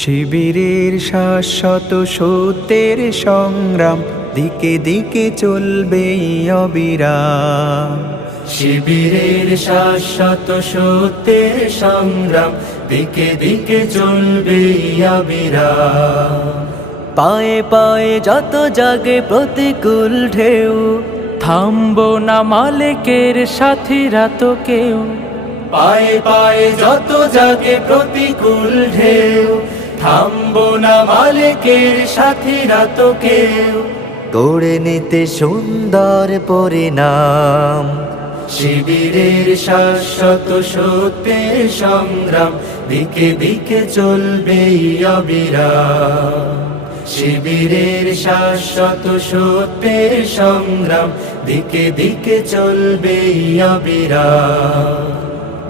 শিবিরের শাশ্বত সত্যের সংগ্রাম দিকে দিকে চলবে অবিরাম। শিবিরের শাশ্বত সত্যের সংগ্রাম দিকে দিকে চলবে অবিরাম। পায়ে পায়ে যত জাগে প্রতিকূল ঢেউ, থামবো না মালিকের সাথীরা তো কেউ। পায়ে পায়ে যত জাগে প্রতিকূল ঢেউ, থামবো না মালিকের সাথীরা তো কেউ। গড়ে নিতে সুন্দর পরিণাম, শিবিরের শাশ্বত সত্যের সংগ্রাম দিকে দিকে চলবে অবিরাম। শিবিরের শাশ্বত সত্যের সংগ্রাম দিকে দিকে চলবে অবিরাম।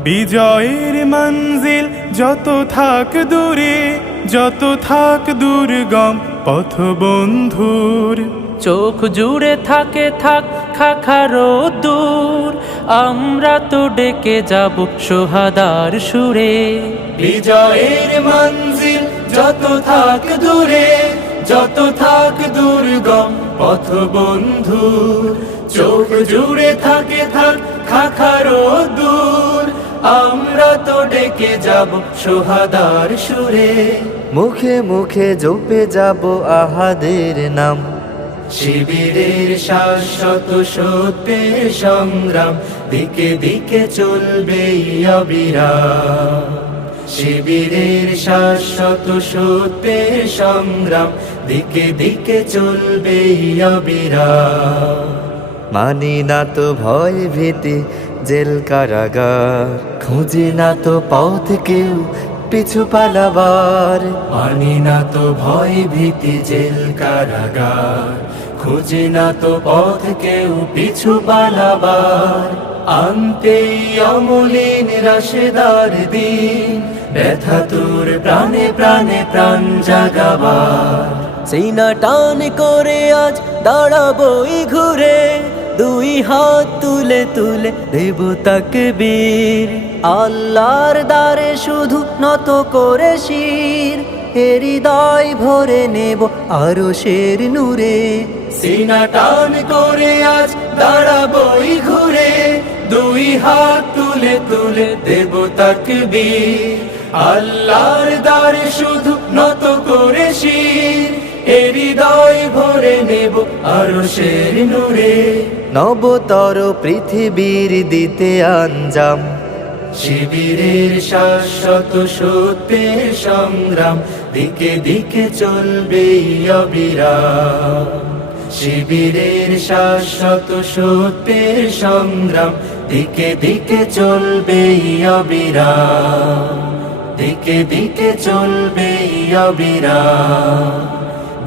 বিজয়ের মঞ্জিল যত থাক দূরে, যত থাক দুর্গম পথ বন্ধুর। চোখ জুড়ে থাকে থাক খাখারো দূর, আমরা তো ডেকে যাব সোহাদার সুরে। বিজয়ের মঞ্জিল যত থাক দূরে, যত থাক দুর্গম পথ বন্ধুর। চোখ জুড়ে থাকে থাক খাখারো দূর, আমরা তো ডেকে যাব সোহাদার সুরে। মুখে মুখে জপে যাব আহাদের নাম, শিবিরের শাশ্বত সত্যের সংগ্রাম দিকে দিকে চলবে অবিরাম। শিবিরের শাশ্বত সত্যের সংগ্রাম দিকে দিকে চলবে অবিরাম। মানি না তো ভয় ভীতি জেল কারাগার, খুঁজি না তো পথ কেউ পিছু পালাবার। মানি না তো ভয় ভীতি জেল কারাগার, খুঁজে না তো পথ কেউ পিছু পালাবার। আনতে অমলিন রাশেদার দিন, ব্যথা তোর প্রাণে প্রাণে প্রাণ জাগাবার। সিনা টান করে আজ দাঁড়াবই ঘুরে, দুই হাত তুলে তুলে দেব তাকবীর। আল্লাহর দ্বারে শুধু নত করে শির, হৃদয় ভরে নেব আরশের নূরে। সিনা টান করে আজ দাঁড়াবই ঘুরে, দুই হাত তুলে তুলে দেব তাকবীর। আল্লাহর দ্বারে শুধু নত করে শির, হৃদয় ভরে নেব আরশের নূরে। নবতর পৃথিবীর দিতে আঞ্জাম, শিবিরের শাশ্বত সত্যের সংগ্রাম দিকে দিকে চলবে অবিরাম। শিবিরের শাশ্বত সত্যের সংগ্রাম দিকে দিকে চলবে অবিরাম। দিকে দিকে চলবে অবিরাম,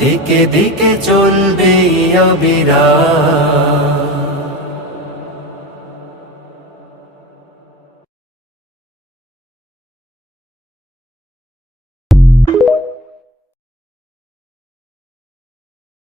দিকে দিকে চলবে অবিরাম।